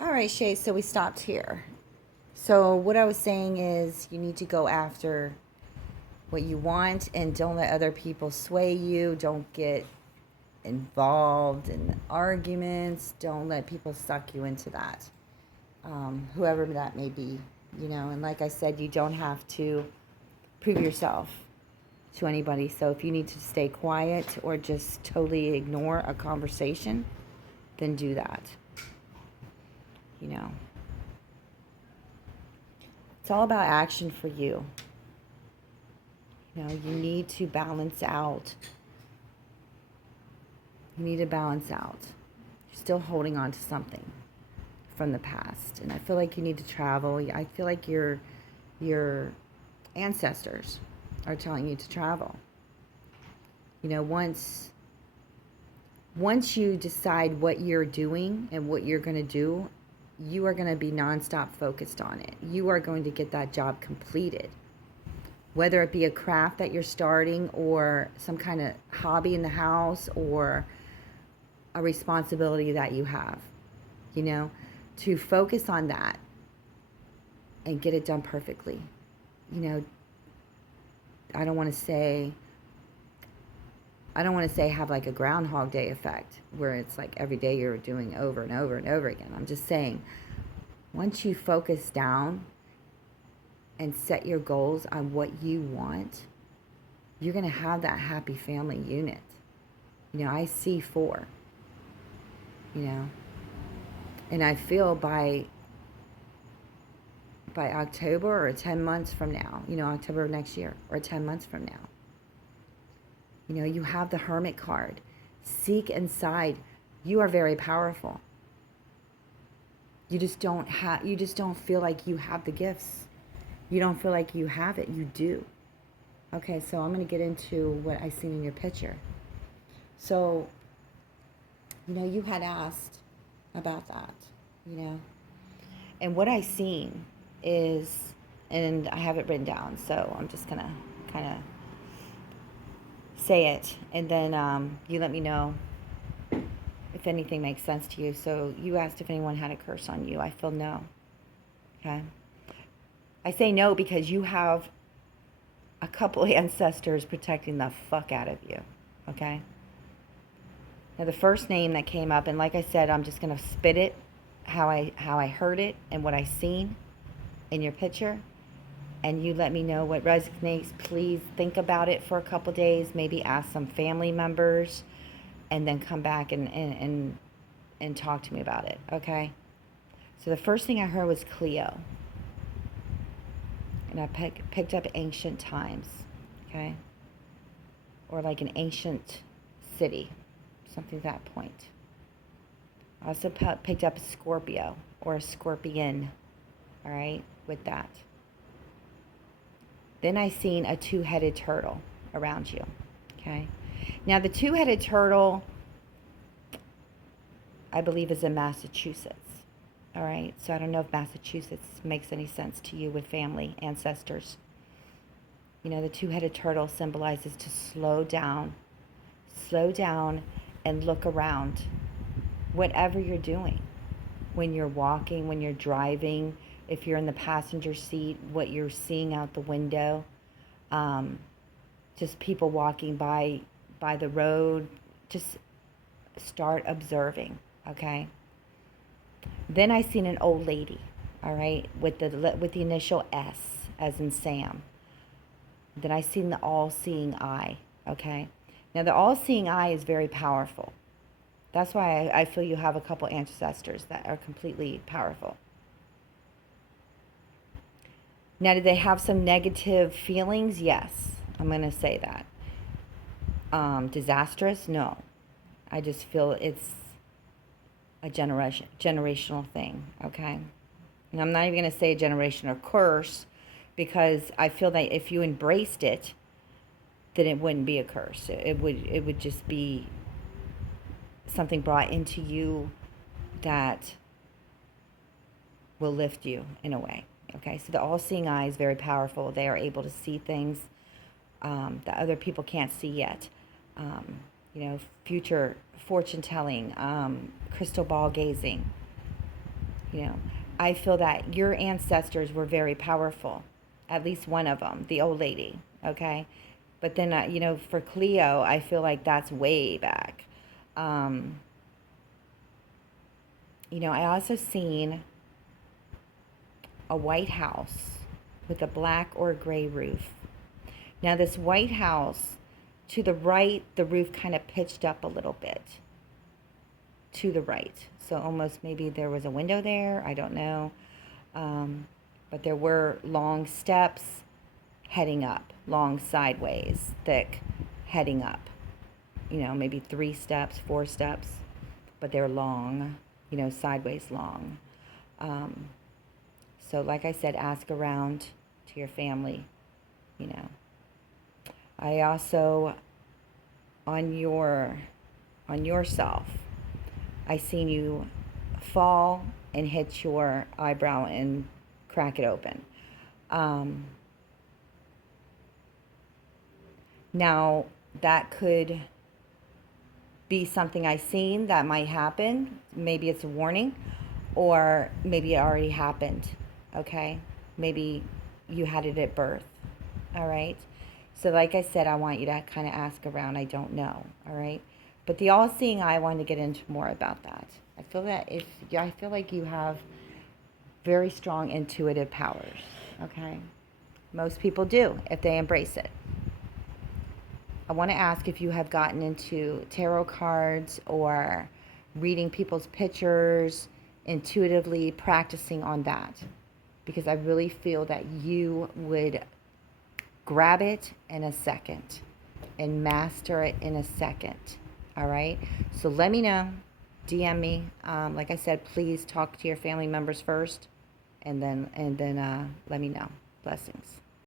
All right, Shay, so we stopped here. So, what I was saying is you need to go after what you want and don't let other people sway you. Don't get involved in arguments. Don't let people suck you into that, whoever that may be, And like I said, you don't have to prove yourself to anybody. So, if you need to stay quiet or just totally ignore a conversation, then do that, you know. It's all about action for you. You need to balance out. You need to balance out. You're still holding on to something from the past. And I feel like you need to travel. I feel like your ancestors are telling you to travel. Once you decide what you're doing and what you're going to do, you are going to be nonstop focused on it. You are going to get that job completed. Whether it be a craft that you're starting or some kind of hobby in the house or a responsibility that you have, to focus on that and get it done perfectly. I don't want to say have like a Groundhog Day effect where it's like every day you're doing over and over and over again. I'm just saying, once you focus down and set your goals on what you want, you're going to have that happy family unit. I see 4, and I feel by October or 10 months from now, October of next year or 10 months from now, you have the Hermit card. Seek inside. You are very powerful. You just don't feel like you have the gifts. You don't feel like you have it. You do. Okay, so I'm going to get into what I seen in your picture. So, you had asked about that, And what I seen is, and I have it written down, so I'm just going to kind of say it. And then you let me know if anything makes sense to you. So you asked if anyone had a curse on you. I feel no. Okay. I say no because you have a couple ancestors protecting the fuck out of you. Okay? Now the first name that came up, and like I said, I'm just going to spit it how I heard it and what I seen in your picture. And you let me know what resonates. Please think about it for a couple days. Maybe ask some family members and then come back and talk to me about it. Okay? So the first thing I heard was Cleo. And I picked up ancient times, okay? Or like an ancient city, something to that point. I also picked up a Scorpio or a scorpion, all right, with that. Then I seen a 2-headed turtle around you, okay? Now the 2-headed turtle, I believe, is in Massachusetts. All right, so I don't know if Massachusetts makes any sense to you with family, ancestors. The 2-headed turtle symbolizes to slow down and look around. Whatever you're doing, when you're walking, when you're driving, if you're in the passenger seat, what you're seeing out the window, just people walking by the road, just start observing, okay? Then I seen an old lady, all right, with the initial S as in Sam. Then I seen the all-seeing eye, okay? Now the all-seeing eye is very powerful. That's why I feel you have a couple ancestors that are completely powerful. Now, did they have some negative feelings? Yes, I'm going to say that. Disastrous? No. I just feel it's a generational thing, okay? And I'm not even going to say a generational curse because I feel that if you embraced it, then it wouldn't be a curse. It would just be something brought into you that will lift you in a way, okay? So the all-seeing eye is very powerful. They are able to see things that other people can't see yet. Future fortune telling, crystal ball gazing. You know, I feel that your ancestors were very powerful, at least one of them, the old lady, okay? But then, you know, for Cleo, I feel like that's way back. Um, you know, I also seen a white house with a black or gray roof. Now, this white house, to the right, the roof kind of pitched up a little bit to the right. So almost maybe there was a window there. I don't know. But there were long steps heading up, long sideways, thick heading up. You know, maybe 3 steps, 4 steps, but they're long, you know, sideways long. So like I said, ask around to your family, you know. I also, on yourself, I seen you fall and hit your eyebrow and crack it open. Now, that could be something I seen that might happen. Maybe it's a warning, or maybe it already happened, okay? Maybe you had it at birth, all right? So like I said, I want you to kind of ask around. I don't know, all right? But the all-seeing eye, I want to get into more about that. I feel like you have very strong intuitive powers, okay? Most people do if they embrace it. I want to ask if you have gotten into tarot cards or reading people's pictures, intuitively practicing on that, because I really feel that you would grab it in a second and master it in a second. All right? So let me know. DM me. Like I said, please talk to your family members first, and then let me know. Blessings.